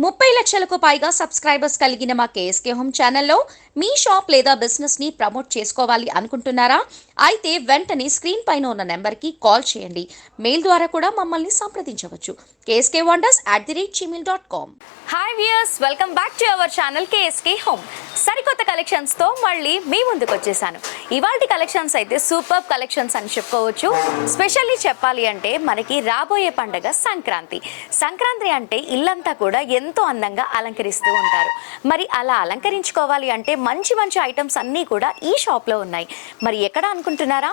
もっ ముప్పై లక్షలకు పైగా సబ్స్క్రైబర్స్ కలిగిన మా కేఎస్కే హోమ్ ఛానల్లో మీ షాప్ లేదా బిజినెస్ని ప్రమోట్ చేసుకోవాలి అనుకుంటున్నారా? అయితే వెంటనే స్క్రీన్ పైన ఉన్న నెంబర్కి కాల్ చేయండి. మెయిల్ ద్వారా కూడా మమ్మల్ని సంప్రదించవచ్చు. KSK wonders at the rate Gmail dot com. Hi viewers welcome back to our channel KSK home సరికొత్త కలెక్షన్స్తో మళ్ళీ మీ ముందుకు వచ్చేసాను. ఇవాళ కలెక్షన్స్ అయితే సూపర్ కలెక్షన్స్ అని చెప్పుకోవచ్చు. స్పెషల్లీ చెప్పాలి అంటే మనకి రాబోయే పండగ సంక్రాంతి. సంక్రాంతి అంటే ఇల్లంతా కూడా ఎంతో అందంగా అలంకరిస్తూ ఉంటారు. మరి అలా అలంకరించుకోవాలి అంటే మంచి మంచి ఐటమ్స్ అన్నీ కూడా ఈ షాప్లో ఉన్నాయి. మరి ఎక్కడ అనుకుంటున్నారా?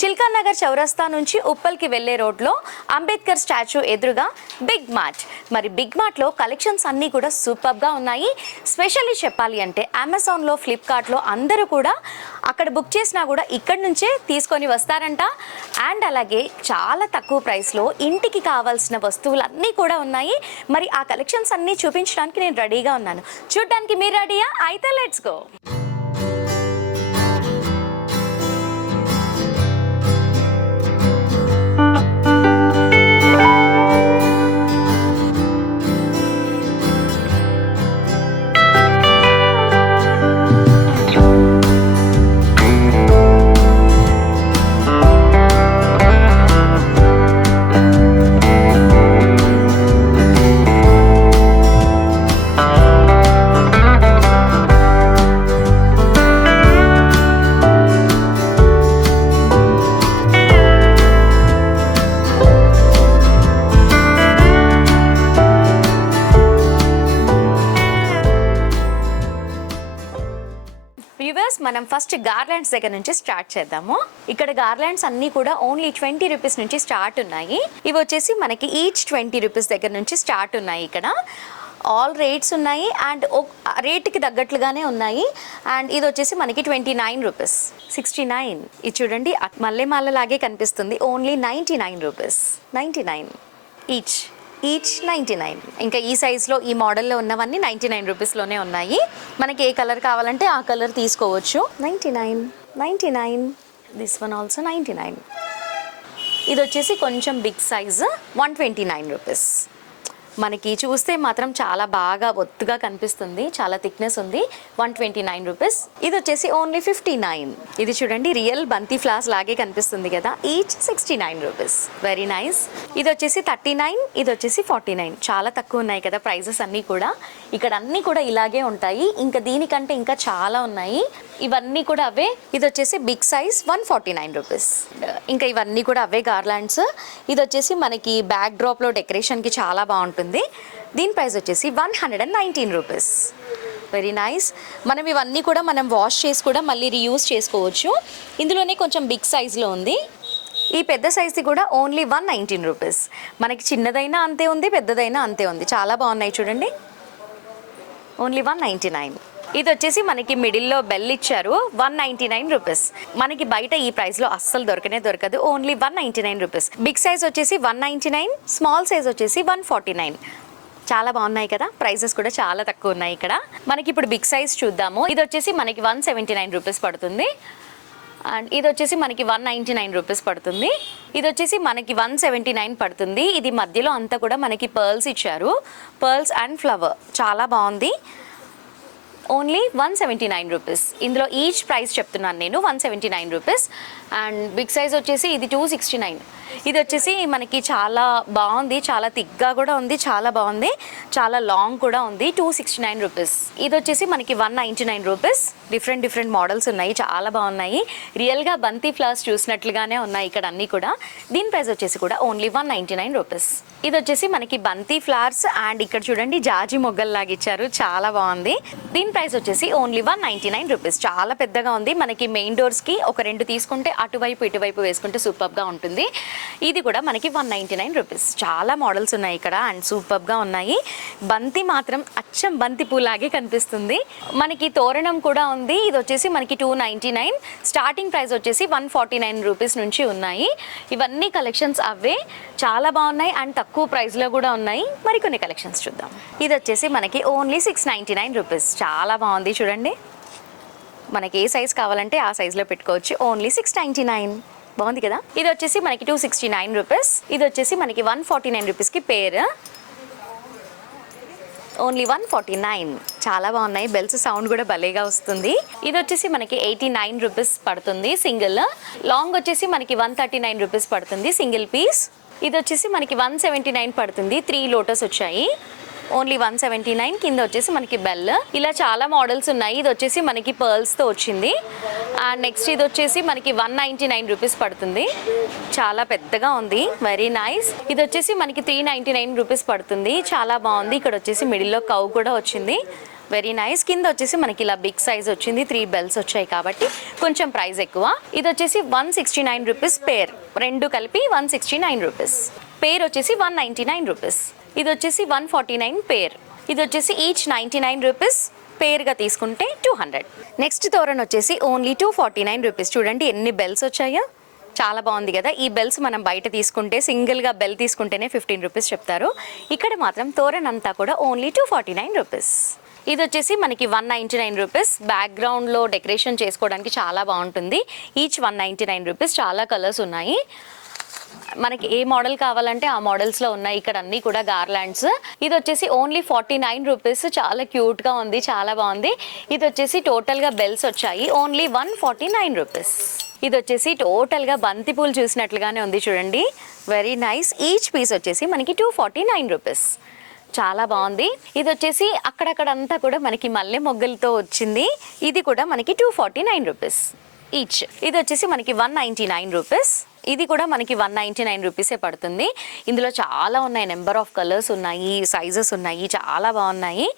చిల్కా నగర్ చౌరస్తా నుంచి ఉప్పల్కి వెళ్ళే రోడ్లో అంబేద్కర్ స్టాచ్యూ ఎదురుగా బిగ్ మార్ట్. మరి బిగ్ మార్ట్లో కలెక్షన్స్ అన్నీ కూడా సూపర్గా ఉన్నాయి. స్పెషల్లీ చెప్పాలి అంటే అమెజాన్లో ఫ్లిప్కార్ట్లో అందరూ కూడా అక్కడ బుక్ చేసినా కూడా ఇక్కడ నుంచే తీసుకొని వస్తారంట. అండ్ అలాగే చాలా తక్కువ ప్రైస్లో ఇంటికి కావాల్సిన వస్తువులు అన్నీ కూడా ఉన్నాయి. మరి ఆ కలెక్షన్స్ అన్నీ చూపించడానికి నేను రెడీగా ఉన్నాను. చూడడానికి మీరు రెడీయా? అయితే లెట్స్ గో ఫస్ట్ గార్లాండ్స్ దగ్గర నుంచి స్టార్ట్ చేద్దాము. ఇక్కడ గార్లాండ్స్ అన్నీ కూడా ఓన్లీ ట్వంటీ రూపీస్ నుంచి స్టార్ట్ ఉన్నాయి. ఇవి వచ్చేసి మనకి ఈచ్ ట్వంటీ రూపీస్ దగ్గర నుంచి స్టార్ట్ ఉన్నాయి ఇక్కడ. ఆల్ రేట్స్ ఉన్నాయి అండ్ రేట్కి తగ్గట్లుగానే ఉన్నాయి. అండ్ ఇది వచ్చేసి మనకి twenty nine rupees. Sixty nine. ఇది చూడండి మల్లెమాల లాగే కనిపిస్తుంది. Only ninety nine rupees. Ninety nine each. Each ninety nine ఇంకా ఈ సైజులో ఈ మోడల్లో ఉన్నవన్నీ నైంటీ నైన్ రూపీస్లోనే ఉన్నాయి. మనకి ఏ కలర్ కావాలంటే ఆ కలర్ తీసుకోవచ్చు. Ninety nine ninety nine this one also ninety nine ఇది వచ్చేసి కొంచెం big size one twenty nine rupees మనకి చూస్తే మాత్రం చాలా బాగా ఒత్తుగా కనిపిస్తుంది. చాలా థిక్నెస్ ఉంది. One twenty nine rupees. ఇది వచ్చేసి ఓన్లీ ఫిఫ్టీ నైన్. ఇది చూడండి రియల్ బంతి ఫ్లాస్ లాగే కనిపిస్తుంది కదా. Each sixty nine rupees. Very nice ఇది వచ్చేసి థర్టీ నైన్. ఇది వచ్చేసి ఫార్టీ నైన్. చాలా తక్కువ ఉన్నాయి కదా ప్రైజెస్ అన్నీ కూడా. ఇక్కడ అన్నీ కూడా ఇలాగే ఉంటాయి. ఇంకా దీనికంటే ఇంకా చాలా ఉన్నాయి. ఇవన్నీ కూడా అవే. ఇది వచ్చేసి big size one forty nine rupees. ఇంకా ఇవన్నీ కూడా అవే గార్లాండ్స్. ఇది వచ్చేసి మనకి బ్యాక్ డ్రాప్లో డెకరేషన్కి చాలా బాగుంటుంది. దీని ప్రైస్ వచ్చేసి one hundred and nineteen rupees. Very nice మనం ఇవన్నీ కూడా మనం వాష్ చేసి కూడా మళ్ళీ రీయూజ్ చేసుకోవచ్చు. ఇందులోనే కొంచెం బిగ్ సైజులో ఉంది. ఈ పెద్ద సైజ్ది కూడా ఓన్లీ వన్ నైన్టీన్ రూపీస్. మనకి చిన్నదైనా అంతే ఉంది పెద్దదైనా అంతే ఉంది. చాలా బాగున్నాయి చూడండి. Only one ninety nine. ఇది వచ్చేసి మనకి మిడిల్లో బెల్ ఇచ్చారు వన్ నైంటీ నైన్ రూపీస్. మనకి బయట ఈ ప్రైస్లో అస్సలు దొరకనే దొరకదు only one ninety nine rupees. Big size వచ్చేసి one ninety nine small size వచ్చేసి వన్ ఫార్టీ నైన్. చాలా బాగున్నాయి కదా ప్రైసెస్ కూడా చాలా తక్కువ ఉన్నాయి ఇక్కడ. మనకి ఇప్పుడు బిగ్ సైజ్ చూద్దాము. ఇది వచ్చేసి మనకి వన్ సెవెంటీ నైన్ రూపీస్ పడుతుంది. అండ్ ఇది వచ్చేసి మనకి వన్ నైంటీ నైన్ రూపీస్ పడుతుంది. ఇది వచ్చేసి మనకి వన్ సెవెంటీ నైన్ పడుతుంది. ఇది మధ్యలో అంతా కూడా మనకి పర్ల్స్ ఇచ్చారు. పర్ల్స్ అండ్ ఫ్లవర్ చాలా బాగుంది. Only one seventy nine rupees. ఇందులో ఈచ్ ప్రైస్ చెప్తున్నాను నేను one seventy nine rupees. And big size వచ్చేసి ఇది టూ సిక్స్టీ నైన్ ఇది వచ్చేసి మనకి చాలా బాగుంది చాలా థిక్గా కూడా ఉంది చాలా బాగుంది చాలా లాంగ్ కూడా ఉంది టూ సిక్స్టీ నైన్ రూపీస్. ఇది వచ్చేసి మనకి one ninety nine rupees. Different different models ఉన్నాయి చాలా బాగున్నాయి. రియల్గా బంతి ఫ్లవర్స్ చూసినట్లుగానే ఉన్నాయి ఇక్కడ అన్నీ కూడా. దీని ప్రైస్ వచ్చేసి కూడా only one ninety nine rupees. ఇది వచ్చేసి మనకి బంతి ఫ్లవర్స్ అండ్ ఇక్కడ చూడండి జాజి మొగ్గల్లాగా ఇచ్చారు చాలా బాగుంది. దీని ప్రైస్ వచ్చేసి only one ninety nine rupees. చాలా పెద్దగా ఉంది. మనకి మెయిన్ డోర్స్కి ఒక రెండు తీసుకుంటే అటువైపు ఇటువైపు వేసుకుంటే సూపర్గా ఉంటుంది. ఇది కూడా మనకి వన్ నైంటీ నైన్ రూపీస్. చాలా మోడల్స్ ఉన్నాయి ఇక్కడ అండ్ సూపర్గా ఉన్నాయి. బంతి మాత్రం అచ్చం బంతి పూలాగే కనిపిస్తుంది. మనకి తోరణం కూడా ఉంది. ఇది వచ్చేసి మనకి two ninety nine. Starting price వచ్చేసి వన్ ఫార్టీ నైన్ రూపీస్ నుంచి ఉన్నాయి. ఇవన్నీ కలెక్షన్స్ అవే. చాలా బాగున్నాయి అండ్ తక్కువ ప్రైస్లో కూడా ఉన్నాయి. మరికొన్ని కలెక్షన్స్ చూద్దాం. ఇది వచ్చేసి మనకి only six ninety nine rupees. చాలా చాలా బాగుంది. చూడండి. మనకి ఏ సైజ్ కావాలంటే ఆ సైజులో పెట్టుకోవచ్చు. ఓన్లీ సిక్స్ నైంటీ నైన్ బాగుంది కదా? ఇది వచ్చేసి మనకి టూ సిక్స్టీ నైన్ రూపీస్ ఇది వచ్చేసి మనకి వన్ ఫార్టీ నైన్ రూపీస్కి pair only one forty nine చాలా బాగున్నాయి. బెల్స్ సౌండ్ కూడా భలేగా వస్తుంది. ఇది వచ్చేసి మనకి ఎయిటీ నైన్ రూపీస్ పడుతుంది సింగిల్. లాంగ్ వచ్చేసి మనకి వన్ థర్టీ నైన్ రూపీస్ పడుతుంది సింగిల్ పీస్ ఇది వచ్చేసి మనకి వన్ సెవెంటీ నైన్ పడుతుంది. త్రీ లోటస్ వచ్చాయి. ఓన్లీ వన్ సెవెంటీ నైన్ కింద వచ్చేసి మనకి బెల్. ఇలా చాలా మోడల్స్ ఉన్నాయి. ఇది వచ్చేసి మనకి పర్ల్స్తో వచ్చింది. అండ్ నెక్స్ట్ ఇది వచ్చేసి మనకి వన్ నైంటీ నైన్ రూపీస్ పడుతుంది. చాలా పెద్దగా ఉంది. Very nice. ఇది వచ్చేసి మనకి త్రీ నైంటీ నైన్ రూపీస్ పడుతుంది. చాలా బాగుంది. ఇక్కడ వచ్చేసి మిడిల్లో కవ్ కూడా వచ్చింది. Very nice. కింద వచ్చేసి మనకి ఇలా బిగ్ సైజ్ వచ్చింది. త్రీ బెల్స్ వచ్చాయి కాబట్టి కొంచెం ప్రైస్ ఎక్కువ. ఇది వచ్చేసి one sixty nine rupees pair. రెండు కలిపి one sixty nine rupees. Pair వచ్చేసి వన్ నైంటీ నైన్ రూపీస్. ఇది వచ్చేసి వన్ ఫార్టీ నైన్ పేర్. ఇది వచ్చేసి ఈచ్ నైంటీ నైన్ రూపీస్ పేరుగా తీసుకుంటే టూ హండ్రెడ్ నెక్స్ట్ తోరన్ వచ్చేసి only two forty nine rupees చూడండి ఎన్ని బెల్స్ వచ్చాయో? చాలా బాగుంది కదా. ఈ బెల్స్ మనం బయట తీసుకుంటే సింగిల్గా బెల్ తీసుకుంటేనే ఫిఫ్టీన్ రూపీస్ చెప్తారు. ఇక్కడ మాత్రం తోరన్ అంతా కూడా only two forty nine rupees ఇది వచ్చేసి మనకి వన్ నైంటీ నైన్ రూపీస్ బ్యాక్గ్రౌండ్లో డెకరేషన్ చేసుకోవడానికి చాలా బాగుంటుంది. Each one ninety nine rupees చాలా కలర్స్ ఉన్నాయి. మనకి ఏ మోడల్ కావాలంటే ఆ మోడల్స్లో ఉన్నాయి. ఇక్కడ అన్నీ కూడా గార్లాండ్స్ ఇది వచ్చేసి ఓన్లీ ఫార్టీ నైన్ రూపీస్ చాలా క్యూట్గా ఉంది చాలా బాగుంది. ఇది వచ్చేసి టోటల్గా బెల్స్ వచ్చాయి. Only one forty nine rupees ఇది వచ్చేసి టోటల్గా బంతిపూలు చూసినట్లుగానే ఉంది చూడండి. వెరీ నైస్ ఈచ్ పీస్ వచ్చేసి మనకి టూ ఫార్టీ నైన్ రూపీస్ చాలా బాగుంది. ఇది వచ్చేసి అక్కడక్కడ అంతా కూడా మనకి మల్లె మొగ్గలతో వచ్చింది. ఇది కూడా మనకి two forty nine rupees each ఇది వచ్చేసి మనకి వన్ నైంటీ నైన్ రూపీస్ ఇది కూడా మనకి వన్ నైంటీ నైన్ రూపీసే పడుతుంది. ఇందులో చాలా ఉన్నాయి. నెంబర్ ఆఫ్ కలర్స్ ఉన్నాయి సైజెస్ ఉన్నాయి చాలా బాగున్నాయి.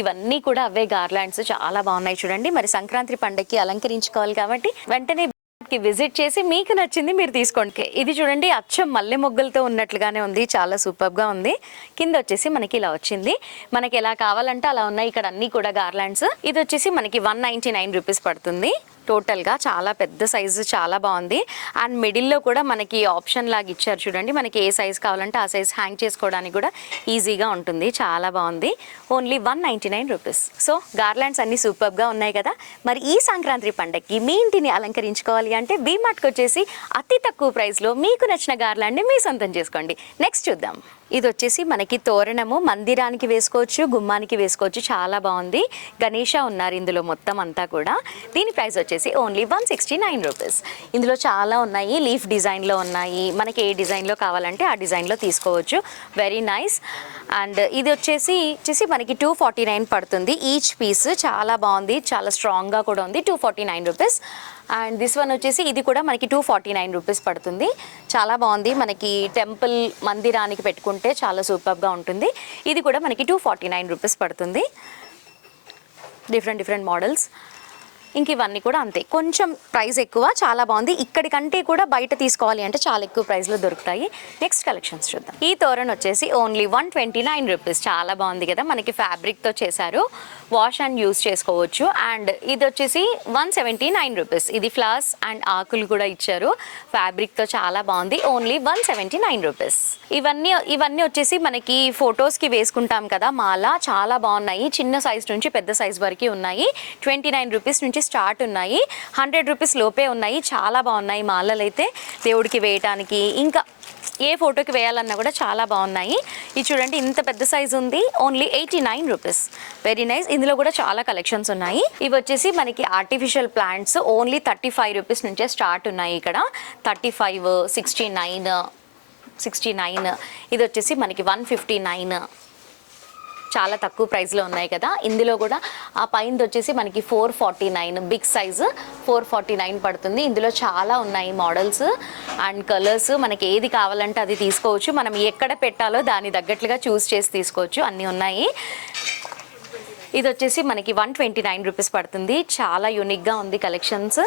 ఇవన్నీ కూడా అవే గార్లాండ్స్ చాలా బాగున్నాయి చూడండి. మరి సంక్రాంతి పండగకి అలంకరించుకోవాలి కాబట్టి వెంటనే కి విజిట్ చేసి మీకు నచ్చింది మీరు తీసుకోండి. ఇది చూడండి అచ్చం మల్లె మొగ్గలతో ఉన్నట్లుగానే ఉంది. చాలా సూపర్గా ఉంది. కింద వచ్చేసి మనకి ఇలా వచ్చింది. మనకి ఎలా కావాలంటే అలా ఉన్నాయి. ఇక్కడ అన్ని కూడా గార్లాండ్స్ ఇది వచ్చేసి మనకి వన్ నైన్టీ నైన్ రూపీస్ పడుతుంది. టోటల్గా చాలా పెద్ద సైజు చాలా బాగుంది. అండ్ మిడిల్లో కూడా మనకి ఆప్షన్ లాగా ఇచ్చారు చూడండి. మనకి ఏ సైజ్ కావాలంటే ఆ సైజ్ హ్యాంగ్ చేసుకోవడానికి కూడా ఈజీగా ఉంటుంది. చాలా బాగుంది. Only one ninety nine rupees. So garlands అన్ని సూపర్గా ఉన్నాయి కదా. మరి ఈ సంక్రాంతి పండగకి మీ ఇంటిని అలంకరించుకోవాలి అంటే బీమార్ట్కి వచ్చేసి అతి తక్కువ ప్రైస్లో మీకు నచ్చిన గార్లాండ్ని మీ సొంతం చేసుకోండి. నెక్స్ట్ చూద్దాం. ఇది వచ్చేసి మనకి తోరణము. మందిరానికి వేసుకోవచ్చు గుమ్మానికి వేసుకోవచ్చు. చాలా బాగుంది. గణేష ఉన్నారు ఇందులో మొత్తం అంతా కూడా. దీని ప్రైస్ వచ్చేసి only one sixty nine rupees. ఇందులో చాలా ఉన్నాయి. లీఫ్ డిజైన్లో ఉన్నాయి. మనకి ఏ డిజైన్లో కావాలంటే ఆ డిజైన్లో తీసుకోవచ్చు. Very nice. అండ్ ఇది వచ్చేసి వచ్చేసి మనకి టూ ఫార్టీ నైన్ పడుతుంది. ఈచ్ పీస్ చాలా బాగుంది. చాలా స్ట్రాంగ్గా కూడా ఉంది. Two forty nine rupees. And this one వచ్చేసి ఇది కూడా మనకి టూ ఫార్టీ నైన్ రూపీస్ పడుతుంది. చాలా బాగుంది. మనకి టెంపుల్ మందిరానికి పెట్టుకుంటే చాలా సూపర్గా ఉంటుంది. ఇది కూడా మనకి టూ ఫార్టీ నైన్ రూపీస్ పడుతుంది. డిఫరెంట్ డిఫరెంట్ మోడల్స్ ఇంక ఇవన్నీ కూడా అంతే. కొంచెం ప్రైస్ ఎక్కువ చాలా బాగుంది. ఇక్కడికంటే కూడా బయట తీసుకోవాలి అంటే చాలా ఎక్కువ ప్రైస్లో దొరుకుతాయి. నెక్స్ట్ కలెక్షన్స్ చూద్దాం. ఈ తోరణ వచ్చేసి only one twenty nine rupees. చాలా బాగుంది కదా మనకి ఫ్యాబ్రిక్తో చేశారు. వాష్ అండ్ యూస్ చేసుకోవచ్చు. అండ్ ఇది వచ్చేసి వన్ సెవెంటీ నైన్ రూపీస్. ఇది ఫ్లవర్స్ అండ్ ఆకులు కూడా ఇచ్చారు. ఫ్యాబ్రిక్తో చాలా బాగుంది. Only one seventy nine rupees. ఇవన్నీ ఇవన్నీ వచ్చేసి మనకి ఫొటోస్కి వేసుకుంటాం కదా మాల. చాలా బాగున్నాయి. చిన్న సైజ్ నుంచి పెద్ద సైజ్ వరకు ఉన్నాయి. ట్వంటీ నైన్ రూపీస్ నుంచి స్టార్ట్ ఉన్నాయి. హండ్రెడ్ రూపీస్ లోపే ఉన్నాయి. చాలా బాగున్నాయి మాలలు అయితే దేవుడికి వేయటానికి. ఇంకా ఏ ఫోటోకి వేయాలన్నా కూడా చాలా బాగున్నాయి. ఇది చూడండి ఇంత పెద్ద సైజ్ ఉంది. Only eighty nine rupees. Very nice ఇందులో కూడా చాలా కలెక్షన్స్ ఉన్నాయి. ఇవి వచ్చేసి మనకి artificial plants only thirty five rupees నుంచే స్టార్ట్ ఉన్నాయి ఇక్కడ. Thirty five sixty nine sixty nine ఇది వచ్చేసి మనకి వన్ ఫిఫ్టీ నైన్ చాలా తక్కువ ప్రైస్లో ఉన్నాయి కదా. ఇందులో కూడా ఆ పైన వచ్చేసి మనకి four forty nine big size four forty nine పడుతుంది. ఇందులో చాలా ఉన్నాయి మోడల్స్ అండ్ కలర్స్ మనకి ఏది కావాలంటే అది తీసుకోవచ్చు. మనం ఎక్కడ పెట్టాలో దాని తగ్గట్లుగా చూస్ చేసి తీసుకోవచ్చు. అన్నీ ఉన్నాయి. ఇది వచ్చేసి మనకి వన్ ట్వంటీ నైన్ రూపీస్ పడుతుంది. చాలా యూనిక్గా ఉంది కలెక్షన్స్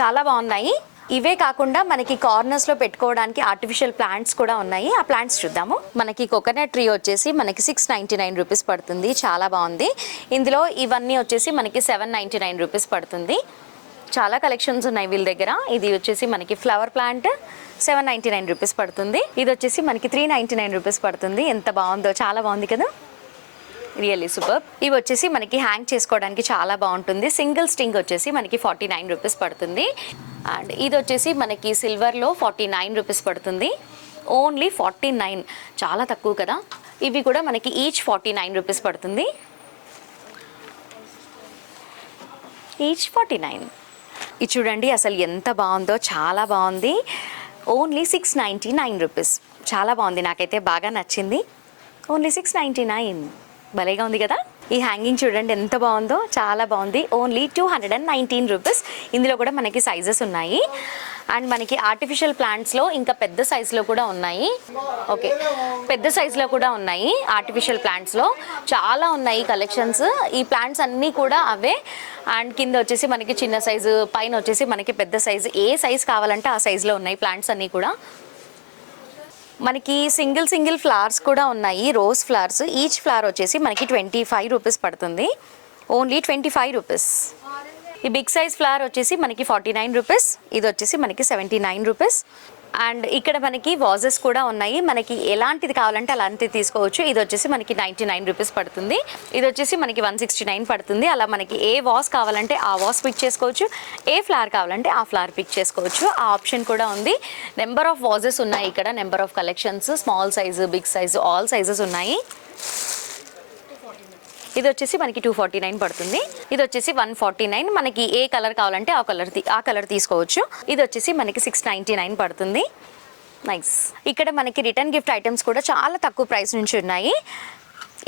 చాలా బాగున్నాయి. ఇవే కాకుండా మనకి కార్నర్స్లో పెట్టుకోవడానికి ఆర్టిఫిషియల్ ప్లాంట్స్ కూడా ఉన్నాయి. ఆ ప్లాంట్స్ చూద్దాము. మనకి కోకోనట్ ట్రీ వచ్చేసి మనకి సిక్స్ నైంటీ నైన్ రూపీస్ పడుతుంది. చాలా బాగుంది. ఇందులో ఇవన్నీ వచ్చేసి మనకి సెవెన్ నైంటీ నైన్ రూపీస్ పడుతుంది. చాలా కలెక్షన్స్ ఉన్నాయి వీళ్ళ దగ్గర. ఇది వచ్చేసి మనకి flower plant seven ninety nine rupees పడుతుంది. ఇది వచ్చేసి మనకి త్రీ నైంటీ నైన్ రూపీస్ పడుతుంది. ఎంత బాగుందో చాలా బాగుంది కదా? రియల్లీ సూపర్ ఇవి వచ్చేసి మనకి హ్యాంగ్ చేసుకోవడానికి చాలా బాగుంటుంది. సింగిల్ స్టింగ్ వచ్చేసి మనకి ఫార్టీ నైన్ రూపీస్ పడుతుంది. అండ్ ఇది వచ్చేసి మనకి సిల్వర్లో ఫార్టీ నైన్ రూపీస్ పడుతుంది. ఓన్లీ ఫార్టీ నైన్ చాలా తక్కువ కదా. ఇవి కూడా మనకి ఈచ్ ఫార్టీ నైన్ రూపీస్ పడుతుంది. ఈచ్ ఫార్టీ నైన్ ఇది చూడండి అసలు ఎంత బాగుందో. చాలా బాగుంది. Only six ninety nine rupees చాలా బాగుంది. నాకైతే బాగా నచ్చింది. ఓన్లీ సిక్స్ నైంటీ నైన్ భలేగా ఉంది కదా? ఈ హ్యాంగింగ్ చూడండి ఎంత బాగుందో చాలా బాగుంది. Only two hundred and nineteen rupees ఇందులో కూడా మనకి సైజెస్ ఉన్నాయి. అండ్ మనకి ఆర్టిఫిషియల్ ప్లాంట్స్లో ఇంకా పెద్ద సైజులో కూడా ఉన్నాయి. ఓకే పెద్ద సైజులో కూడా ఉన్నాయి ఆర్టిఫిషియల్ ప్లాంట్స్లో చాలా ఉన్నాయి కలెక్షన్స్ ఈ ప్లాంట్స్ అన్నీ కూడా అవే. అండ్ కింద వచ్చేసి మనకి చిన్న సైజు పైన వచ్చేసి మనకి పెద్ద సైజు ఏ సైజ్ కావాలంటే ఆ సైజులో ఉన్నాయి ప్లాంట్స్ అన్నీ కూడా. మనకి సింగిల్ సింగిల్ ఫ్లవర్స్ కూడా ఉన్నాయి. Rose flowers. ఈచ్ ఫ్లవర్ వచ్చేసి మనకి ట్వంటీ ఫైవ్ రూపీస్ పడుతుంది. Only twenty five rupees. ఈ బిగ్ సైజ్ ఫ్లవర్ వచ్చేసి మనకి ఫార్టీ నైన్ రూపీస్. ఇది వచ్చేసి మనకి సెవెంటీ నైన్ రూపీస్. అండ్ ఇక్కడ మనకి వాజెస్ కూడా ఉన్నాయి. మనకి ఎలాంటిది కావాలంటే అలాంటిది తీసుకోవచ్చు. ఇది వచ్చేసి మనకి నైంటీ నైన్ రూపీస్ పడుతుంది. ఇది వచ్చేసి మనకి వన్ సిక్స్టీ నైన్ పడుతుంది. అలా మనకి ఏ వాస్ కావాలంటే ఆ వాస్ పిక్ చేసుకోవచ్చు. ఏ ఫ్లవర్ కావాలంటే ఆ ఫ్లవర్ పిక్ చేసుకోవచ్చు. ఆ ఆప్షన్ కూడా ఉంది. నెంబర్ ఆఫ్ వాజెస్ ఉన్నాయి ఇక్కడ. Number of collections small size big size all sizes ఉన్నాయి. ఇది వచ్చేసి మనకి టూ ఫార్టీ నైన్ పడుతుంది. ఇది వచ్చేసి వన్ ఫార్టీ నైన్ మనకి ఏ కలర్ కావాలంటే ఆ కలర్ ఆ కలర్ తీసుకోవచ్చు. ఇది వచ్చేసి మనకి సిక్స్ నైంటీ నైన్ పడుతుంది. నైస్ ఇక్కడ మనకి రిటర్న్ గిఫ్ట్ ఐటమ్స్ కూడా చాలా తక్కువ ప్రైస్ నుంచి ఉన్నాయి.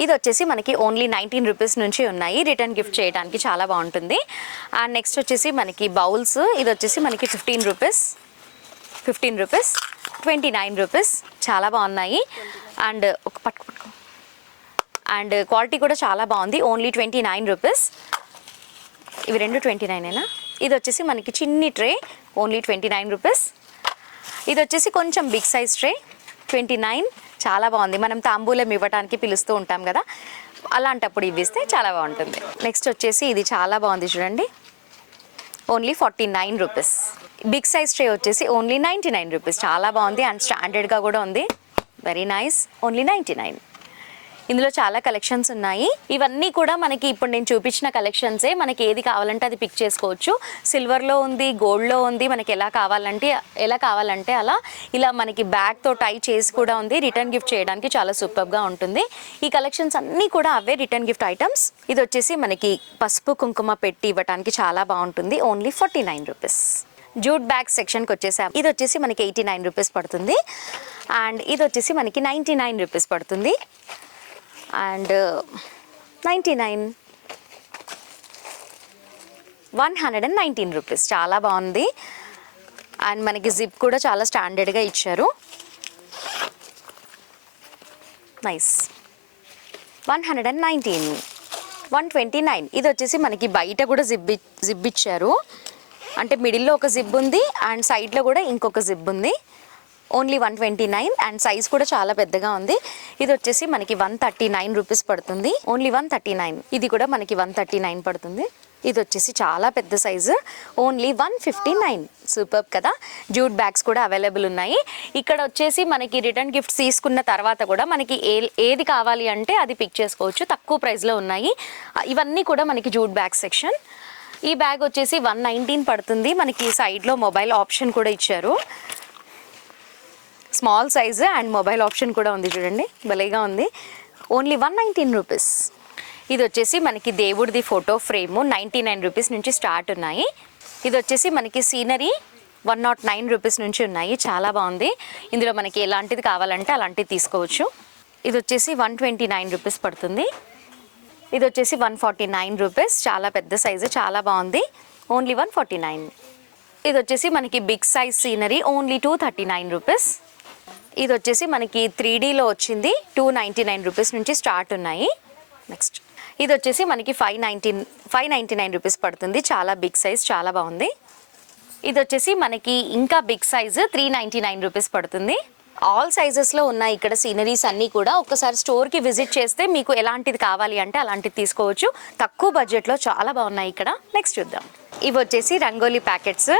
ఇది వచ్చేసి మనకి ఓన్లీ నైన్టీన్ రూపీస్ నుంచి ఉన్నాయి. రిటర్న్ గిఫ్ట్ చేయడానికి చాలా బాగుంటుంది. అండ్ నెక్స్ట్ వచ్చేసి మనకి బౌల్స్. ఇది వచ్చేసి మనకి fifteen rupees. Fifteen rupees. Twenty nine rupees. చాలా బాగున్నాయి. అండ్ ఒక పట్టు పట్టుకో అండ్ క్వాలిటీ కూడా చాలా బాగుంది. ఓన్లీ ట్వంటీ నైన్ రూపీస్ ఇవి రెండు ట్వంటీ నైనేనా ఇది వచ్చేసి మనకి చిన్ని tray only twenty nine rupees ఇది వచ్చేసి కొంచెం big size tray twenty nine చాలా బాగుంది. మనం తాంబూలం ఇవ్వడానికి పిలుస్తూ ఉంటాం కదా. అలాంటప్పుడు ఇవి ఇస్తే చాలా బాగుంటుంది. నెక్స్ట్ వచ్చేసి ఇది చాలా బాగుంది చూడండి. Only forty nine rupees big size tray వచ్చేసి ఓన్లీ నైంటీ నైన్ రూపీస్ చాలా బాగుంది అండ్ స్టాండర్డ్గా కూడా ఉంది. Very nice only ninety nine ఇందులో చాలా కలెక్షన్స్ ఉన్నాయి. ఇవన్నీ కూడా మనకి ఇప్పుడు నేను చూపించిన కలెక్షన్సే మనకి ఏది కావాలంటే అది పిక్ చేసుకోవచ్చు. సిల్వర్లో ఉంది గోల్డ్లో ఉంది మనకి ఎలా కావాలంటే ఎలా కావాలంటే అలా ఇలా మనకి బ్యాగ్తో టై చేసి కూడా ఉంది. రిటర్న్ గిఫ్ట్ చేయడానికి చాలా సూపర్గా ఉంటుంది. ఈ కలెక్షన్స్ అన్నీ కూడా అవే రిటర్న్ గిఫ్ట్ ఐటమ్స్ ఇది వచ్చేసి మనకి పసుపు కుంకుమ పెట్టి ఇవ్వడానికి చాలా బాగుంటుంది. Only forty nine rupees jute bag సెక్షన్కి వచ్చేసాం ఇది వచ్చేసి మనకి ఎయిటీ నైన్ రూపీస్ పడుతుంది. అండ్ ఇది వచ్చేసి మనకి నైంటీ నైన్ రూపీస్ పడుతుంది. And ninety nine. One hundred and nineteen rupees. చాలా బాగుంది. అండ్ మనకి జిప్ కూడా చాలా స్టాండర్డ్గా ఇచ్చారు. Nice. One hundred and nineteen one twenty nine. ఇది వచ్చేసి మనకి బయట కూడా జిబ్ జిబ్ ఇచ్చారు. అంటే మిడిల్లో ఒక జిబ్ ఉంది అండ్ సైడ్లో కూడా ఇంకొక జిబ్ ఉంది. Only one twenty nine and size కూడా చాలా పెద్దగా ఉంది. ఇది వచ్చేసి మనకి వన్ థర్టీ నైన్ రూపీస్ పడుతుంది. Only one thirty nine. ఇది కూడా మనకి వన్ థర్టీ నైన్ పడుతుంది. ఇది వచ్చేసి చాలా పెద్ద size. Only one fifty nine. Super కదా? జూట్ బ్యాగ్స్ కూడా అవైలబుల్ ఉన్నాయి. ఇక్కడ వచ్చేసి మనకి రిటర్న్ గిఫ్ట్స్ తీసుకున్న తర్వాత కూడా మనకి ఏ ఏది కావాలి అంటే అది పిక్ చేసుకోవచ్చు. తక్కువ ప్రైస్లో ఉన్నాయి. ఇవన్నీ కూడా మనకి జూట్ బ్యాగ్ సెక్షన్ ఈ బ్యాగ్ వచ్చేసి వన్ నైన్టీన్ పడుతుంది. మనకి సైడ్లో మొబైల్ ఆప్షన్ కూడా ఇచ్చారు. Small size and mobile option కూడా ఉంది చూడండి. భలేగా ఉంది. Only one nineteen rupees. ఇది వచ్చేసి మనకి దేవుడిది photo frame ninety nine rupees నుంచి స్టార్ట్ ఉన్నాయి. ఇది వచ్చేసి మనకి scenery one nought nine rupees నుంచి ఉన్నాయి. చాలా బాగుంది. ఇందులో మనకి ఎలాంటిది కావాలంటే అలాంటిది తీసుకోవచ్చు. ఇది వచ్చేసి వన్ ట్వంటీ నైన్ రూపీస్ పడుతుంది. ఇది వచ్చేసి వన్ ఫార్టీ నైన్ రూపీస్. చాలా పెద్ద సైజు చాలా బాగుంది. Only one forty nine. ఇది వచ్చేసి మనకి big size scenery only two thirty nine rupees. ఇది వచ్చేసి మనకి త్రీ డీలో వచ్చింది. టూ నైంటీ నైన్ రూపీస్ నుంచి స్టార్ట్ ఉన్నాయి. నెక్స్ట్ ఇది వచ్చేసి మనకి five nineteen five ninety nine rupees పడుతుంది. చాలా బిగ్ సైజ్ చాలా బాగుంది. ఇది వచ్చేసి మనకి ఇంకా big size three ninety nine rupees పడుతుంది ఆల్ సైజెస్లో ఉన్నాయి ఇక్కడ సీనరీస్ అన్నీ కూడా. ఒకసారి స్టోర్కి విజిట్ చేస్తే మీకు ఎలాంటిది కావాలి అంటే అలాంటిది తీసుకోవచ్చు. తక్కువ బడ్జెట్లో చాలా బాగున్నాయి ఇక్కడ. నెక్స్ట్ చూద్దాం. ఇవి వచ్చేసి రంగోలీ ప్యాకెట్స్.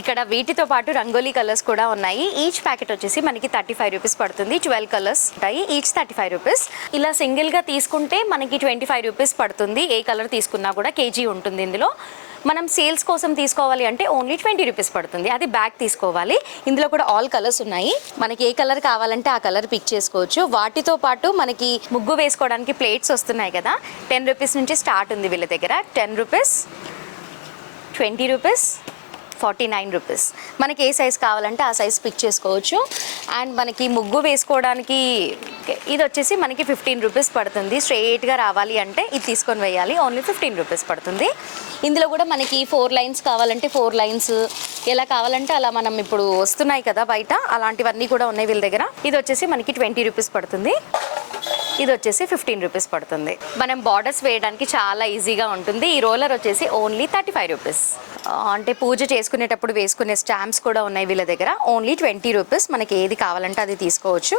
ఇక్కడ వీటితో పాటు రంగోలీ కలర్స్ కూడా ఉన్నాయి. ఈచ్ ప్యాకెట్ వచ్చేసి మనకి థర్టీ ఫైవ్ రూపీస్ పడుతుంది. ట్వెల్వ్ కలర్స్ ఉంటాయి. Each thirty five rupees. ఇలా సింగిల్గా తీసుకుంటే మనకి ట్వంటీ ఫైవ్ రూపీస్ పడుతుంది. ఏ కలర్ తీసుకున్నా కూడా కేజీ ఉంటుంది ఇందులో. మనం సేల్స్ కోసం తీసుకోవాలి అంటే ఓన్లీ ట్వంటీ రూపీస్ పడుతుంది. అది బ్యాగ్ తీసుకోవాలి. ఇందులో కూడా ఆల్ కలర్స్ ఉన్నాయి. మనకి ఏ కలర్ కావాలంటే ఆ కలర్ పిక్ చేసుకోవచ్చు. వాటితో పాటు మనకి ముగ్గు వేసుకోవడానికి ప్లేట్స్ వస్తున్నాయి కదా. టెన్ రూపీస్ నుంచి స్టార్ట్ ఉంది వీళ్ళ దగ్గర. Ten rupees. Twenty rupees forty nine rupees. మనకి ఏ సైజ్ కావాలంటే ఆ సైజ్ పిక్ చేసుకోవచ్చు. అండ్ మనకి ముగ్గు వేసుకోవడానికి ఇది వచ్చేసి మనకి ఫిఫ్టీన్ రూపీస్ పడుతుంది. స్ట్రెయిట్గా రావాలి అంటే ఇది తీసుకొని వేయాలి. ఓన్లీ ఫిఫ్టీన్ రూపీస్ పడుతుంది. ఇందులో కూడా మనకి ఫోర్ లైన్స్ కావాలంటే ఫోర్ లైన్స్. ఎలా కావాలంటే అలా మనం ఇప్పుడు వస్తున్నాయి కదా బయట. అలాంటివన్నీ కూడా ఉన్నాయి వీళ్ళ దగ్గర. ఇది వచ్చేసి మనకి ట్వంటీ రూపీస్ పడుతుంది. ఇది వచ్చేసి ఫిఫ్టీన్ రూపీస్ పడుతుంది. మనం బార్డర్స్ వేయడానికి చాలా ఈజీగా ఉంటుంది. ఈ రోలర్ వచ్చేసి ఓన్లీ థర్టీ ఫైవ్ రూపీస్ అంటే పూజ చేసుకునేటప్పుడు వేసుకునే స్టాంప్స్ కూడా ఉన్నాయి వీళ్ళ దగ్గర. ఓన్లీ ట్వంటీ రూపీస్ మనకి ఏది కావాలంటే అది తీసుకోవచ్చు.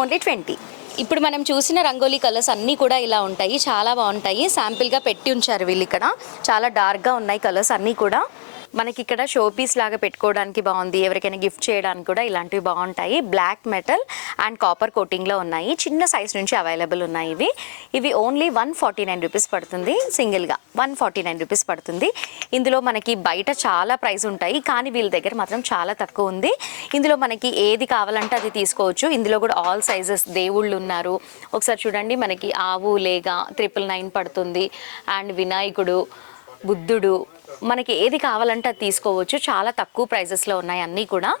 ఓన్లీ ట్వంటీ ఇప్పుడు మనం చూసిన రంగోలీ కలర్స్ అన్నీ కూడా ఇలా ఉంటాయి. చాలా బాగుంటాయి. శాంపిల్గా పెట్టి ఉంచారు వీళ్ళు ఇక్కడ. చాలా డార్క్గా ఉన్నాయి కలర్స్ అన్నీ కూడా. మనకి ఇక్కడ షో పీస్ లాగా పెట్టుకోవడానికి బాగుంది. ఎవరికైనా గిఫ్ట్ చేయడానికి కూడా ఇలాంటివి బాగుంటాయి. బ్లాక్ మెటల్ అండ్ కాపర్ కోటింగ్లో ఉన్నాయి. చిన్న సైజ్ నుంచి అవైలబుల్ ఉన్నాయి ఇవి. ఇవి only one forty nine rupees పడుతుంది. సింగిల్గా వన్ ఫార్టీ నైన్ రూపీస్ పడుతుంది. ఇందులో మనకి బయట చాలా ప్రైస్ ఉంటాయి. కానీ వీళ్ళ దగ్గర మాత్రం చాలా తక్కువ ఉంది. ఇందులో మనకి ఏది కావాలంటే అది తీసుకోవచ్చు. ఇందులో కూడా ఆల్ సైజెస్ దేవుళ్ళు ఉన్నారు. ఒకసారి చూడండి. మనకి ఆవు లేగా ట్రిపుల్ నైన్ పడుతుంది. అండ్ వినాయకుడు బుద్ధుడు మనకి ఏది కావాలంటే అది తీసుకోవచ్చు. చాలా తక్కువ ప్రైజెస్లో ఉన్నాయి అన్నీ కూడా.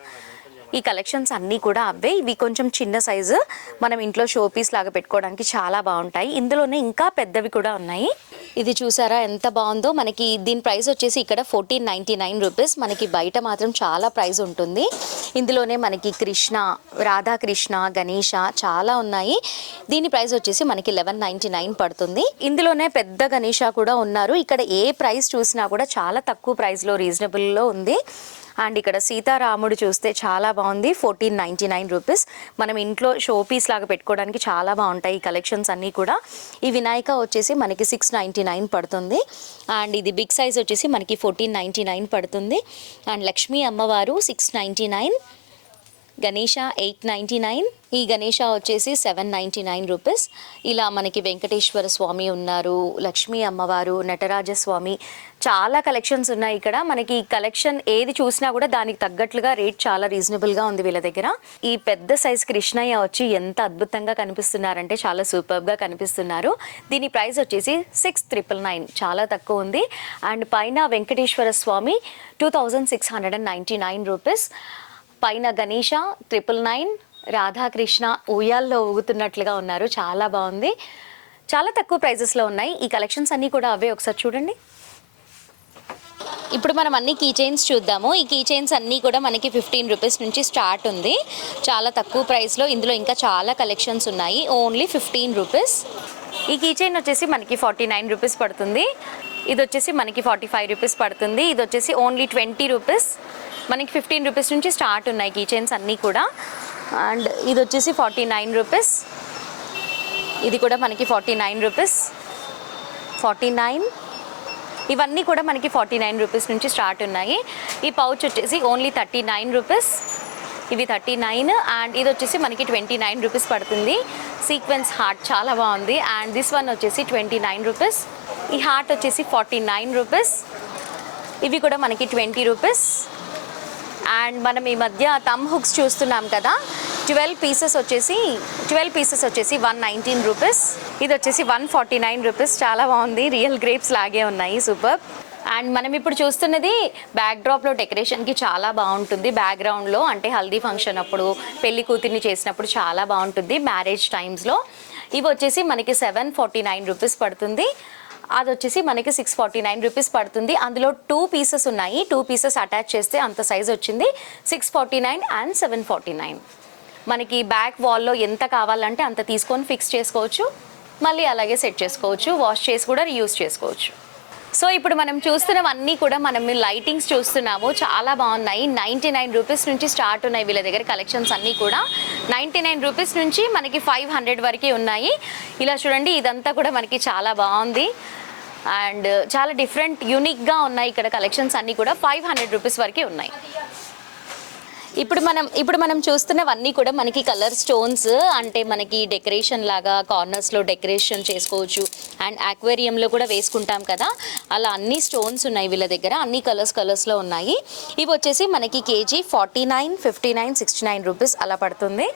ఈ కలెక్షన్స్ అన్నీ కూడా అవే. ఇవి కొంచెం చిన్న సైజు మనం ఇంట్లో షో పీస్ లాగా పెట్టుకోవడానికి చాలా బాగుంటాయి. ఇందులోనే ఇంకా పెద్దవి కూడా ఉన్నాయి. ఇది చూసారా? ఎంత బాగుందో? మనకి దీని ప్రైస్ వచ్చేసి ఇక్కడ ఫోర్టీన్ నైంటీ నైన్ రూపీస్. మనకి బయట మాత్రం చాలా ప్రైస్ ఉంటుంది. ఇందులోనే మనకి కృష్ణ రాధాకృష్ణ గణేష చాలా ఉన్నాయి. దీని ప్రైస్ వచ్చేసి మనకి లెవెన్ నైంటీ నైన్ పడుతుంది. ఇందులోనే పెద్ద గణేష కూడా ఉన్నారు. ఇక్కడ ఏ ప్రైస్ చూసినా కూడా చాలా తక్కువ ప్రైస్లో రీజనబుల్లో ఉంది. అండ్ ఇక్కడ సీతారాముడు చూస్తే చాలా బాగుంది. Fourteen ninety nine rupees. మనం ఇంట్లో షో పీస్ లాగా పెట్టుకోవడానికి చాలా బాగుంటాయి ఈ కలెక్షన్స్ అన్నీ కూడా. ఈ వినాయక వచ్చేసి మనకి సిక్స్ నైంటీ నైన్ పడుతుంది. అండ్ ఇది బిగ్ సైజ్ వచ్చేసి మనకి ఫోర్టీన్ నైంటీ నైన్ పడుతుంది. అండ్ లక్ష్మీ అమ్మవారు six ninety nine. Ganesha eight ninety nine. ఈ గణేష వచ్చేసి సెవెన్ నైంటీ నైన్ రూపీస్. ఇలా మనకి వెంకటేశ్వర స్వామి ఉన్నారు లక్ష్మీ అమ్మవారు నటరాజ స్వామి. చాలా కలెక్షన్స్ ఉన్నాయి ఇక్కడ. మనకి ఈ కలెక్షన్ ఏది చూసినా కూడా దానికి తగ్గట్లుగా రేట్ చాలా రీజనబుల్గా ఉంది వీళ్ళ దగ్గర. ఈ పెద్ద సైజ్ కృష్ణయ్య వచ్చి ఎంత అద్భుతంగా కనిపిస్తున్నారంటే చాలా సూపర్గా కనిపిస్తున్నారు. దీని ప్రైస్ వచ్చేసి సిక్స్ ట్రిపుల్ నైన్. చాలా తక్కువ ఉంది. అండ్ పైన Venkateswara Swamy two thousand six hundred and ninety nine rupees. పైన గణేష ట్రిపుల్ నైన్ రాధాకృష్ణ ఉయ్యాల్లో ఊగుతున్నట్లుగా ఉన్నారు. చాలా బాగుంది. చాలా తక్కువ ప్రైజెస్లో ఉన్నాయి. ఈ కలెక్షన్స్ అన్నీ కూడా అవే ఒకసారి చూడండి. ఇప్పుడు మనం అన్ని కీ చైన్స్ చూద్దాము. ఈ కీ చైన్స్ అన్నీ కూడా మనకి ఫిఫ్టీన్ రూపీస్ నుంచి స్టార్ట్ ఉంది. చాలా తక్కువ ప్రైస్లో ఇందులో ఇంకా చాలా కలెక్షన్స్ ఉన్నాయి. ఓన్లీ ఫిఫ్టీన్ రూపీస్ ఈ కీ చైన్ వచ్చేసి మనకి ఫార్టీ నైన్ రూపీస్ పడుతుంది. ఇది వచ్చేసి మనకి ఫార్టీ ఫైవ్ రూపీస్ పడుతుంది. ఇది వచ్చేసి ఓన్లీ ట్వంటీ రూపీస్ మనకి ఫిఫ్టీన్ రూపీస్ నుంచి స్టార్ట్ ఉన్నాయి కీ చైన్స్ అన్నీ కూడా. అండ్ ఇది వచ్చేసి ఫార్టీ నైన్ రూపీస్. ఇది కూడా మనకి forty nine rupees. Forty nine. ఇవన్నీ కూడా మనకి ఫార్టీ నైన్ రూపీస్ నుంచి స్టార్ట్ ఉన్నాయి. ఈ పౌచ్ వచ్చేసి ఓన్లీ థర్టీ నైన్ రూపీస్. ఇవి థర్టీ నైన్ అండ్ ఇది వచ్చేసి మనకి ట్వంటీ నైన్ రూపీస్ పడుతుంది. సీక్వెన్స్ హార్ట్ చాలా బాగుంది. అండ్ దిస్ వన్ వచ్చేసి ట్వంటీ నైన్ రూపీస్. ఈ హార్ట్ వచ్చేసి ఫార్టీ నైన్ రూపీస్. ఇవి కూడా మనకి ట్వంటీ రూపీస్. అండ్ మనం ఈ మధ్య తమ్ హుక్స్ చూస్తున్నాం కదా. ట్వెల్వ్ పీసెస్ వచ్చేసి ట్వెల్వ్ పీసెస్ వచ్చేసి వన్ నైన్టీన్ రూపీస్ ఇది వచ్చేసి వన్ ఫార్టీ నైన్ రూపీస్ చాలా బాగుంది. రియల్ గ్రేప్స్ లాగే ఉన్నాయి. సూపర్ అండ్ మనం ఇప్పుడు చూస్తున్నది బ్యాక్ డ్రాప్లో డెకరేషన్కి చాలా బాగుంటుంది. బ్యాక్గ్రౌండ్లో అంటే హల్దీ ఫంక్షన్ అప్పుడు పెళ్ళి కూతుర్ని చేసినప్పుడు చాలా బాగుంటుంది. మ్యారేజ్ టైమ్స్లో ఇవి వచ్చేసి మనకి సెవెన్ ఫార్టీ నైన్ రూపీస్ పడుతుంది. అది వచ్చేసి మనకి సిక్స్ ఫార్టీ నైన్ రూపీస్ పడుతుంది. అందులో టూ పీసెస్ ఉన్నాయి. టూ పీసెస్ అటాచ్ చేస్తే అంత సైజ్ వచ్చింది. Six forty nine and seven forty nine మనకి బ్యాక్ వాల్లో ఎంత కావాలంటే అంత తీసుకొని ఫిక్స్ చేసుకోవచ్చు. మళ్ళీ అలాగే సెట్ చేసుకోవచ్చు. వాష్ చేసి కూడా రీయూస్ చేసుకోవచ్చు. సో ఇప్పుడు మనం చూస్తున్నవన్నీ కూడా మనం లైటింగ్స్ చూస్తున్నాము. చాలా బాగున్నాయి. నైంటీ నైన్ రూపీస్ నుంచి స్టార్ట్ ఉన్నాయి వీళ్ళ దగ్గర కలెక్షన్స్ అన్నీ కూడా. నైంటీ నైన్ రూపీస్ నుంచి మనకి ఫైవ్ హండ్రెడ్ వరకు ఉన్నాయి. ఇలా చూడండి ఇదంతా కూడా మనకి చాలా బాగుంది. అండ్ చాలా డిఫరెంట్ యూనిక్గా ఉన్నాయి ఇక్కడ కలెక్షన్స్ అన్నీ కూడా. ఫైవ్ హండ్రెడ్ రూపీస్ వరకే ఉన్నాయి. ఇప్పుడు మనం ఇప్పుడు మనం చూస్తున్నవన్నీ కూడా మనకి కలర్ స్టోన్స్ అంటే మనకి డెకరేషన్ లాగా కార్నర్స్లో డెకరేషన్ చేసుకోవచ్చు. అండ్ ఆక్వేరియంలో కూడా వేసుకుంటాం కదా. అలా అన్ని స్టోన్స్ ఉన్నాయి వీళ్ళ దగ్గర. అన్ని కలర్స్ కలర్స్లో ఉన్నాయి. ఇవి వచ్చేసి మనకి KG forty nine fifty nine sixty nine rupees అలా పడుతుంది.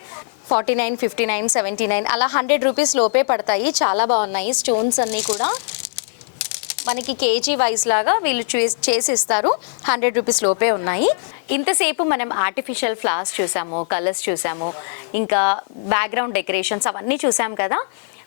Forty nine fifty nine seventy nine అలా హండ్రెడ్ రూపీస్ లోపే పడతాయి. చాలా బాగున్నాయి స్టోన్స్ అన్నీ కూడా. మనకి కేజీ వైజ్ లాగా వీళ్ళు చే- చేసి ఇస్తారు హండ్రెడ్ రూపీస్ లోపే ఉన్నాయి. ఇంతసేపు మనం ఆర్టిఫిషియల్ ఫ్లవర్స్ చూసాము కలర్స్ చూసాము ఇంకా బ్యాక్గ్రౌండ్ డెకరేషన్స్ అవన్నీ చూసాం కదా.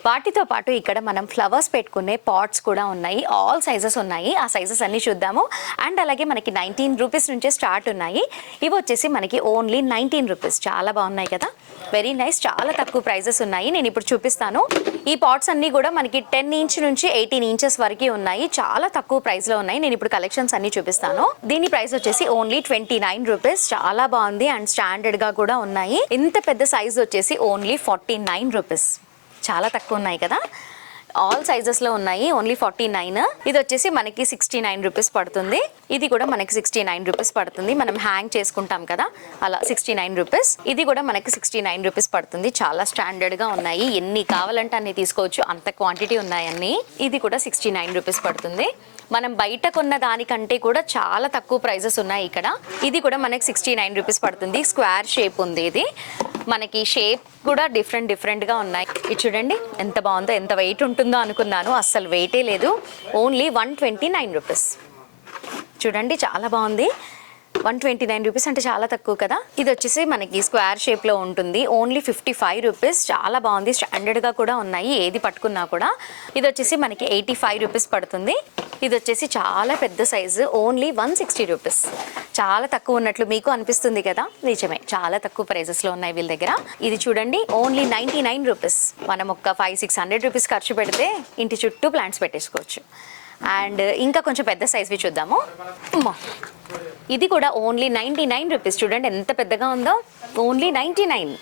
వాటితో పాటు ఇక్కడ మనం ఫ్లవర్స్ పెట్టుకునే పాట్స్ కూడా ఉన్నాయి. ఆల్ సైజెస్ ఉన్నాయి. ఆ సైజెస్ అన్నీ చూద్దాము. అండ్ అలాగే మనకి నైన్టీన్ రూపీస్ నుంచే స్టార్ట్ ఉన్నాయి. ఇవి వచ్చేసి మనకి ఓన్లీ నైన్టీన్ రూపీస్ చాలా బాగున్నాయి కదా? వెరీ నైస్ చాలా తక్కువ ప్రైజెస్ ఉన్నాయి. నేను ఇప్పుడు చూపిస్తాను. ఈ పాట్స్ అన్నీ కూడా మనకి టెన్ ఇంచ్ నుంచి ఎయిటీన్ ఇంచెస్ వరకు ఉన్నాయి. చాలా తక్కువ ప్రైస్లో ఉన్నాయి. నేను ఇప్పుడు కలెక్షన్స్ అన్ని చూపిస్తాను. దీని ప్రైస్ వచ్చేసి ఓన్లీ ట్వంటీ నైన్ రూపీస్ చాలా బాగుంది. అండ్ స్టాండర్డ్గా కూడా ఉన్నాయి. ఇంత పెద్ద సైజ్ వచ్చేసి ఓన్లీ ఫార్టీ నైన్ రూపీస్ చాలా తక్కువ ఉన్నాయి కదా. ఆల్ సైజెస్లో ఉన్నాయి ఓన్లీ ఫార్టీ నైన్ ఇది వచ్చేసి మనకి సిక్స్టీ నైన్ రూపీస్ పడుతుంది. ఇది కూడా మనకి సిక్స్టీ నైన్ రూపీస్ పడుతుంది. మనం హ్యాంగ్ చేసుకుంటాం కదా. అలా సిక్స్టీ నైన్ రూపీస్ ఇది కూడా మనకి సిక్స్టీ నైన్ రూపీస్ పడుతుంది. చాలా స్టాండర్డ్గా ఉన్నాయి. ఎన్ని కావాలంటే అన్ని తీసుకోవచ్చు. అంత క్వాంటిటీ ఉన్నాయి అన్ని. ఇది కూడా సిక్స్టీ నైన్ రూపీస్ పడుతుంది. మనం బయట కొన్న దానికంటే కూడా చాలా తక్కువ ప్రైజెస్ ఉన్నాయి ఇక్కడ. ఇది కూడా మనకి సిక్స్టీ నైన్ రూపీస్ పడుతుంది. స్క్వేర్ షేప్ ఉంది ఇది. మనకి షేప్ కూడా డిఫరెంట్ డిఫరెంట్గా ఉన్నాయి. ఇది చూడండి ఎంత బాగుందో ఎంత వెయిట్ ఉంటుందో అనుకున్నాను. అస్సలు వెయిటే లేదు. Only one twenty nine rupees చూడండి చాలా బాగుంది. వన్ ట్వంటీ నైన్ రూపీస్ అంటే చాలా తక్కువ కదా. ఇది వచ్చేసి మనకి స్క్వేర్ షేప్లో ఉంటుంది. ఓన్లీ ఫిఫ్టీ ఫైవ్ రూపీస్ చాలా బాగుంది. స్టాండర్డ్గా కూడా ఉన్నాయి. ఏది పట్టుకున్నా కూడా. ఇది వచ్చేసి మనకి ఎయిటీ ఫైవ్ రూపీస్ పడుతుంది. ఇది వచ్చేసి చాలా పెద్ద size only one sixty rupees చాలా తక్కువ ఉన్నట్లు మీకు అనిపిస్తుంది కదా? నిజమే చాలా తక్కువ ప్రైజెస్లో ఉన్నాయి వీళ్ళ దగ్గర. ఇది చూడండి ఓన్లీ నైంటీ నైన్ రూపీస్ మనం ఒక ఫైవ్ సిక్స్ హండ్రెడ్ రూపీస్ ఖర్చు పెడితే ఇంటి చుట్టూ ప్లాంట్స్ పెట్టేసుకోవచ్చు. అండ్ ఇంకా కొంచెం పెద్ద సైజ్వి చూద్దాము. ఇది కూడా ఓన్లీ నైంటీ నైన్ రూపీస్ చూడండి ఎంత పెద్దగా ఉందో? Only ninety nine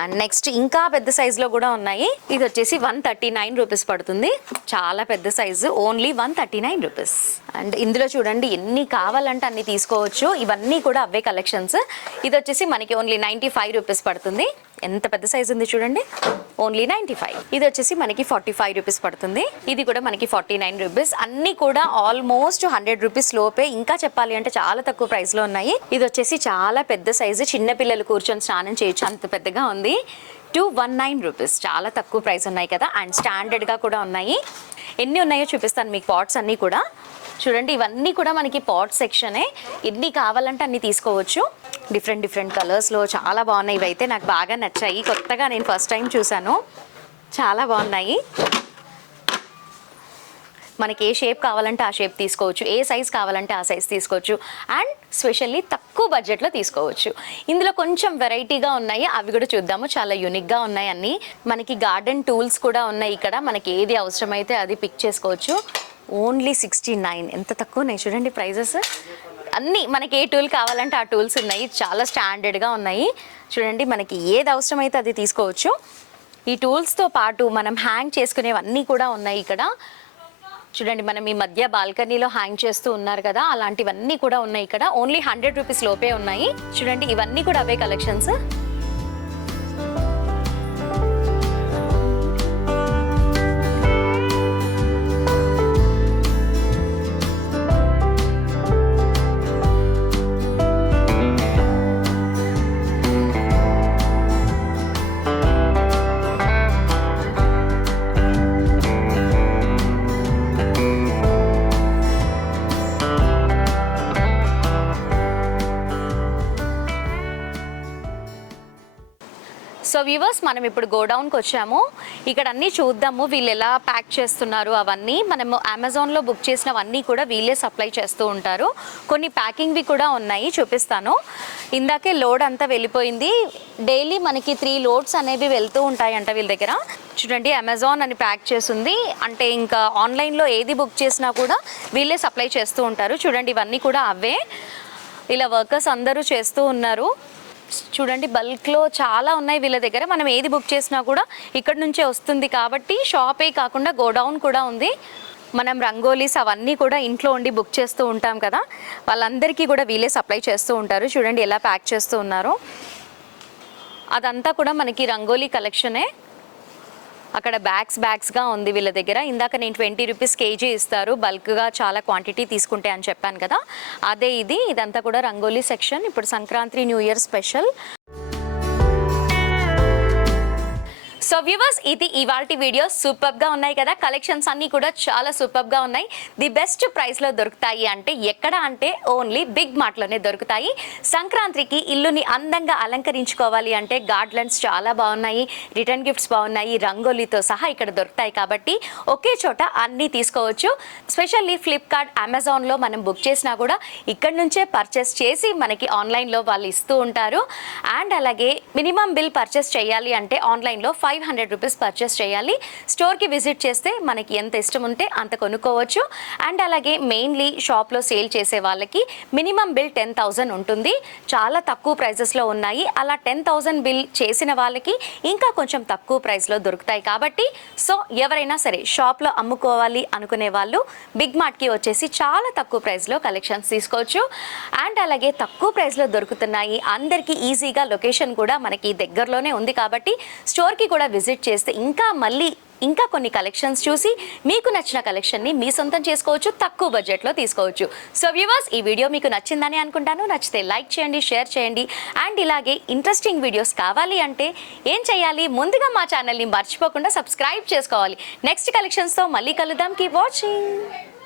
and next ఇంకా పెద్ద సైజులో కూడా ఉన్నాయి. ఇది వచ్చేసి వన్ థర్టీ నైన్ రూపీస్ పడుతుంది. చాలా పెద్ద size only one thirty nine rupees. And ఇందులో చూడండి ఎన్ని కావాలంటే అన్ని తీసుకోవచ్చు. ఇవన్నీ కూడా అవే కలెక్షన్స్ ఇది వచ్చేసి మనకి ఓన్లీ నైంటీ ఫైవ్ రూపీస్ పడుతుంది. ఎంత పెద్ద సైజు ఉంది చూడండి. Only ninety five. ఇది వచ్చేసి మనకి ఫార్టీ ఫైవ్ రూపీస్ పడుతుంది. ఇది కూడా మనకి ఫార్టీ నైన్ రూపీస్. అన్ని కూడా ఆల్మోస్ట్ హండ్రెడ్ రూపీస్ లోపే. ఇంకా చెప్పాలి అంటే చాలా తక్కువ ప్రైస్లో ఉన్నాయి. ఇది వచ్చేసి చాలా పెద్ద సైజు. చిన్న పిల్లలు కూర్చొని స్నానం చేయొచ్చు. అంత పెద్దగా ఉంది. టూ వన్ నైన్ రూపీస్ చాలా తక్కువ ప్రైస్ ఉన్నాయి కదా. అండ్ స్టాండర్డ్గా కూడా ఉన్నాయి. ఎన్ని ఉన్నాయో చూపిస్తాను మీకు పాట్స్ అన్నీ కూడా. చూడండి ఇవన్నీ కూడా మనకి పాట్ సెక్షనే ఎన్ని కావాలంటే అన్ని తీసుకోవచ్చు. డిఫరెంట్ డిఫరెంట్ కలర్స్లో చాలా బాగున్నాయి. ఇవైతే నాకు బాగా నచ్చాయి. కొత్తగా నేను ఫస్ట్ టైం చూశాను. చాలా బాగున్నాయి. మనకి ఏ షేప్ కావాలంటే ఆ షేప్ తీసుకోవచ్చు. ఏ సైజ్ కావాలంటే ఆ సైజ్ తీసుకోవచ్చు. అండ్ స్పెషల్లీ తక్కువ బడ్జెట్లో తీసుకోవచ్చు. ఇందులో కొంచెం వెరైటీగా ఉన్నాయి. అవి కూడా చూద్దాము. చాలా యూనిక్గా ఉన్నాయి అన్నీ. మనకి గార్డెన్ టూల్స్ కూడా ఉన్నాయి ఇక్కడ. మనకి ఏది అవసరమైతే అది పిక్ చేసుకోవచ్చు. ఓన్లీ సిక్స్టీ నైన్ ఎంత తక్కువ ఉన్నాయి చూడండి ప్రైజెస్ అన్నీ మనకి ఏ టూల్ కావాలంటే ఆ టూల్స్ ఉన్నాయి. చాలా స్టాండర్డ్గా ఉన్నాయి. చూడండి మనకి ఏది అవసరమైతే అది తీసుకోవచ్చు. ఈ టూల్స్తో పాటు మనం హ్యాంగ్ చేసుకునేవన్నీ కూడా ఉన్నాయి ఇక్కడ. చూడండి మనం ఈ మధ్య బాల్కనీలో హ్యాంగ్ చేస్తూ ఉన్నారు కదా అలాంటివన్నీ కూడా ఉన్నాయి ఇక్కడ. ఓన్లీ హండ్రెడ్ రూపీస్ లోపే ఉన్నాయి. చూడండి ఇవన్నీ కూడా అవే కలెక్షన్స్ వ్యూవర్స్ మనం ఇప్పుడు గోడౌన్కి వచ్చాము. ఇక్కడ అన్నీ చూద్దాము. వీళ్ళు ఎలా ప్యాక్ చేస్తున్నారు అవన్నీ. మనము అమెజాన్లో బుక్ చేసినవన్నీ కూడా వీళ్ళే సప్లై చేస్తూ ఉంటారు. కొన్ని ప్యాకింగ్వి కూడా ఉన్నాయి. చూపిస్తాను. ఇందాకే లోడ్ అంతా వెళ్ళిపోయింది. డైలీ మనకి త్రీ లోడ్స్ అనేవి వెళ్తూ ఉంటాయంట వీళ్ళ దగ్గర. చూడండి అమెజాన్ అని ప్యాక్ చేసింది. అంటే ఇంకా ఆన్లైన్లో ఏది బుక్ చేసినా కూడా వీళ్ళే సప్లై చేస్తూ ఉంటారు. చూడండి ఇవన్నీ కూడా అవే. ఇలా వర్కర్స్ అందరూ చేస్తూ ఉన్నారు. చూడండి బల్క్లో చాలా ఉన్నాయి వీళ్ళ దగ్గర. మనం ఏది బుక్ చేసినా కూడా ఇక్కడ నుంచే వస్తుంది కాబట్టి షాపే కాకుండా గోడౌన్ కూడా ఉంది. మనం రంగోలీస్ అవన్నీ కూడా ఇంట్లో ఉండి బుక్ చేస్తూ ఉంటాం కదా. వాళ్ళందరికీ కూడా వీళ్ళే సప్లై చేస్తూ ఉంటారు. చూడండి ఎలా ప్యాక్ చేస్తూ ఉన్నారో. అదంతా కూడా మనకి రంగోలీ కలెక్షనే అక్కడ బ్యాగ్స్ బ్యాగ్స్గా ఉంది వీళ్ళ దగ్గర. ఇందాక నేను ట్వంటీ రూపీస్ కేజీ ఇస్తారు. బల్క్గా చాలా క్వాంటిటీ తీసుకుంటే అని చెప్పాను కదా. అదే ఇది. ఇదంతా కూడా రంగోలీ సెక్షన్ ఇప్పుడు Sankranti new year special viewers ఇది ఇవాళ వీడియో సూపర్గా ఉన్నాయి కదా. కలెక్షన్స్ అన్నీ కూడా చాలా సూపర్గా ఉన్నాయి. ది బెస్ట్ ప్రైస్లో దొరుకుతాయి అంటే ఎక్కడ అంటే ఓన్లీ బిగ్ మార్ట్లోనే దొరుకుతాయి. సంక్రాంతికి ఇల్లుని అందంగా అలంకరించుకోవాలి అంటే గార్డ్లెన్స్ చాలా బాగున్నాయి. రిటర్న్ గిఫ్ట్స్ బాగున్నాయి. రంగోలీతో సహా ఇక్కడ దొరుకుతాయి కాబట్టి ఒకే చోట అన్నీ తీసుకోవచ్చు. స్పెషల్లీ ఫ్లిప్కార్ట్ అమెజాన్లో మనం బుక్ చేసినా కూడా ఇక్కడ నుంచే పర్చేస్ చేసి మనకి ఆన్లైన్లో వాళ్ళు ఇస్తూ ఉంటారు. అండ్ అలాగే మినిమం బిల్ పర్చేస్ చేయాలి అంటే ఆన్లైన్లో ఫైవ్ హండ్రెడ్ రూపీస్ పర్చేస్ చేయాలి. స్టోర్కి విజిట్ చేస్తే మనకి ఎంత ఇష్టం ఉంటే అంత కొనుక్కోవచ్చు. అండ్ అలాగే మెయిన్లీ షాప్లో సేల్ చేసే వాళ్ళకి మినిమం బిల్ టెన్ థౌజండ్ ఉంటుంది. చాలా తక్కువ ప్రైజెస్లో ఉన్నాయి. అలా టెన్ థౌజండ్ బిల్ చేసిన వాళ్ళకి ఇంకా కొంచెం తక్కువ ప్రైస్లో దొరుకుతాయి కాబట్టి సో ఎవరైనా సరే షాప్లో అమ్ముకోవాలి అనుకునే వాళ్ళు బిగ్ మార్ట్కి వచ్చేసి చాలా తక్కువ ప్రైస్లో కలెక్షన్స్ తీసుకోవచ్చు. అండ్ అలాగే తక్కువ ప్రైస్లో దొరుకుతున్నాయి. అందరికీ ఈజీగా లొకేషన్ కూడా మనకి దగ్గరలోనే ఉంది కాబట్టి స్టోర్కి కూడా విజిట్ చేస్తే ఇంకా మళ్ళీ ఇంకా కొన్ని కలెక్షన్స్ చూసి మీకు నచ్చిన కలెక్షన్ని మీ సొంతం చేసుకోవచ్చు తక్కువ బడ్జెట్లో తీసుకోవచ్చు. సో వ్యూవర్స్ ఈ వీడియో మీకు నచ్చిందని అనుకుంటాను. నచ్చితే లైక్ చేయండి షేర్ చేయండి. అండ్ ఇలాగే ఇంట్రెస్టింగ్ వీడియోస్ కావాలి అంటే ఏం చేయాలి? ముందుగా మా ఛానల్ని మర్చిపోకుండా సబ్స్క్రైబ్ చేసుకోవాలి. నెక్స్ట్ కలెక్షన్స్తో మళ్ళీ కలుద్దాం. Key watching